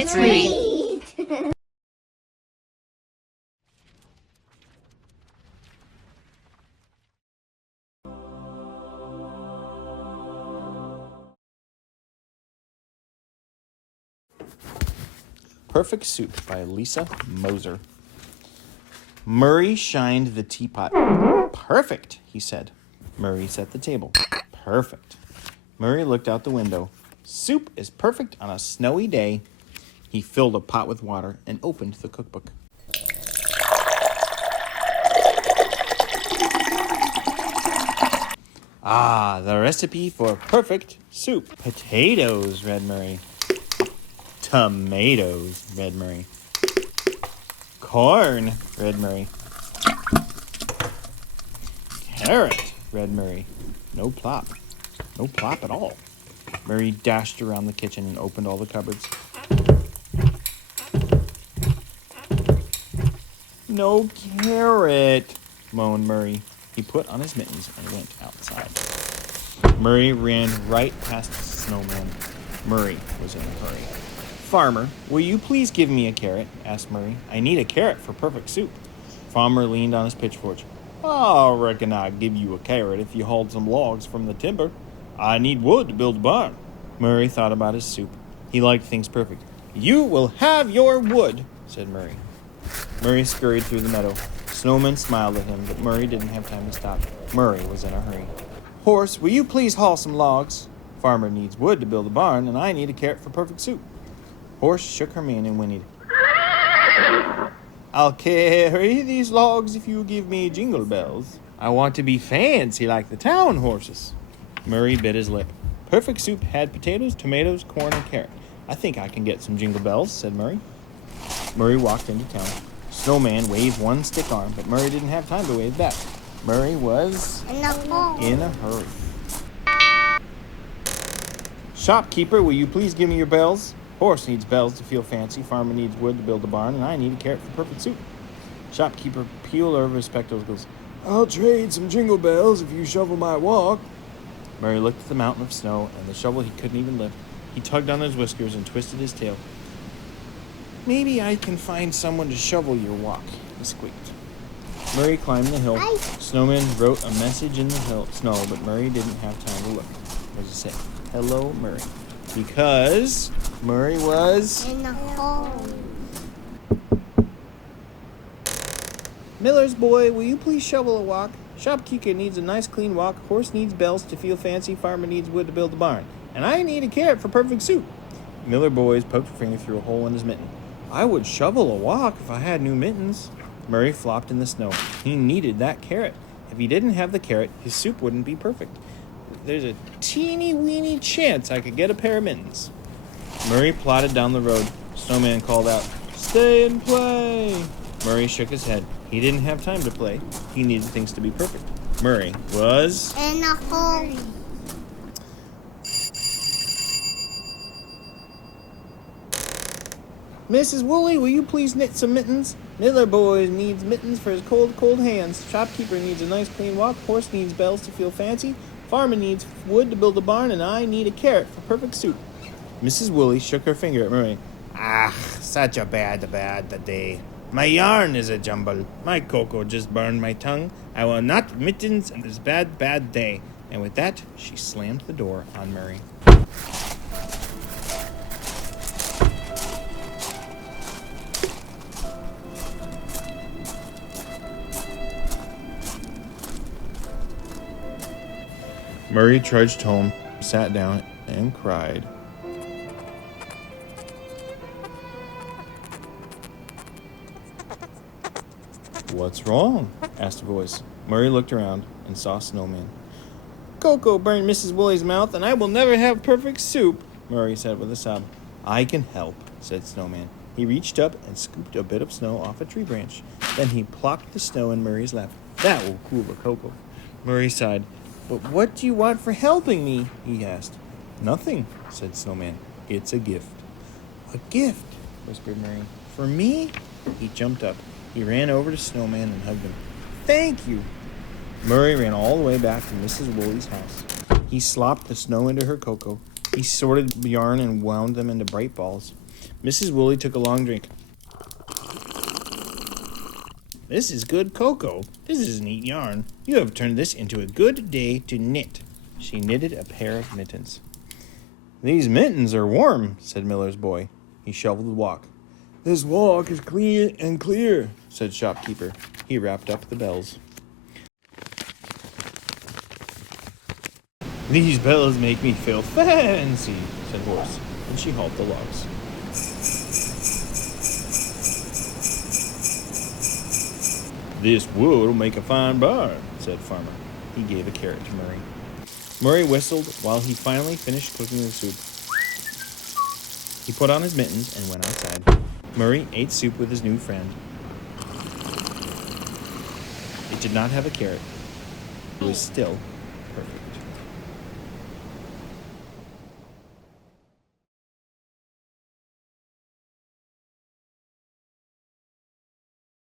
Let's read. Perfect Soup by Lisa Moser. Murray shined the teapot. Perfect, he said. Murray set the table. Perfect. Murray looked out the window. Soup is perfect on a snowy day. He filled a pot with water and opened the cookbook. Ah, the recipe for perfect soup. Potatoes, read Murray. Tomatoes, read Murray. Corn, read Murray. Carrot, read Murray. No plop. No plop at all. Murray dashed around the kitchen and opened all the cupboards. No carrot, moaned Murray. He put on his mittens and went outside. Murray ran right past the snowman. Murray was in a hurry. Farmer, will you please give me a carrot? Asked Murray. I need a carrot for perfect soup. Farmer leaned on his pitchfork. I reckon I'd give you a carrot if you hauled some logs from the timber. I need wood to build a barn. Murray thought about his soup. He liked things perfect. You will have your wood, said Murray. Murray scurried through the meadow. Snowman smiled at him, but Murray didn't have time to stop. Murray was in a hurry. Horse, will you please haul some logs? Farmer needs wood to build a barn, and I need a carrot for perfect soup. Horse shook her mane and whinnied. I'll carry these logs if you give me jingle bells. I want to be fancy like the town horses. Murray bit his lip. Perfect soup had potatoes, tomatoes, corn, and carrot. I think I can get some jingle bells, said Murray. Murray walked into town. Snowman waved one stick arm, but Murray didn't have time to wave back. Murray was in a hurry. Shopkeeper, will you please give me your bells? Horse needs bells to feel fancy. Farmer needs wood to build a barn, and I need a carrot for perfect soup. Shopkeeper peeled over his spectacles. I'll trade some jingle bells if you shovel my walk. Murray looked at the mountain of snow and the shovel he couldn't even lift. He tugged on his whiskers and twisted his tail. Maybe I can find someone to shovel your walk, he squeaked. Murray climbed the hill. Snowman wrote a message in the snow, but Murray didn't have time to look. What does it say? Hello, Murray. Because Murray was In the hole. Miller's boy, will you please shovel a walk? Shopkeeper needs a nice clean walk. Horse needs bells to feel fancy. Farmer needs wood to build a barn. And I need a carrot for perfect soup. Miller boys poked a finger through a hole in his mitten. I would shovel a walk if I had new mittens. Murray flopped in the snow. He needed that carrot. If he didn't have the carrot, his soup wouldn't be perfect. There's a teeny-weeny chance I could get a pair of mittens. Murray plodded down the road. Snowman called out, Stay and play! Murray shook his head. He didn't have time to play. He needed things to be perfect. Murray was In a hole. Mrs. Woolley, will you please knit some mittens? Miller boy needs mittens for his cold, cold hands. Shopkeeper needs a nice clean walk. Horse needs bells to feel fancy. Farmer needs wood to build a barn, and I need a carrot for perfect soup. Mrs. Woolley shook her finger at Murray. Ah, such a bad day. My yarn is a jumble. My cocoa just burned my tongue. I will not mittens on this bad day. And with that, she slammed the door on Murray. Murray trudged home, sat down, and cried. What's wrong? Asked a voice. Murray looked around and saw Snowman. Cocoa burned Mrs. Woolley's mouth, and I will never have perfect soup, Murray said with a sob. I can help, said Snowman. He reached up and scooped a bit of snow off a tree branch. Then he plopped the snow in Murray's lap. That will cool the cocoa. Murray sighed. But what do you want for helping me? He asked. Nothing, said Snowman. It's a gift. A gift, whispered Murray. For me? He jumped up. He ran over to Snowman and hugged him. Thank you. Murray ran all the way back to Mrs. Woolley's house. He slopped the snow into her cocoa. He sorted yarn and wound them into bright balls. Mrs. Woolley took a long drink. This is good cocoa. This is neat yarn. You have turned this into a good day to knit. She knitted a pair of mittens. These mittens are warm, said Miller's boy. He shoveled the walk. This walk is clean and clear, said shopkeeper. He wrapped up the bells. These bells make me feel fancy, said Horse, and she hauled the logs. This wood will make a fine barn, said Farmer. He gave a carrot to Murray. Murray whistled while he finally finished cooking the soup. He put on his mittens and went outside. Murray ate soup with his new friend. It did not have a carrot. It was still perfect.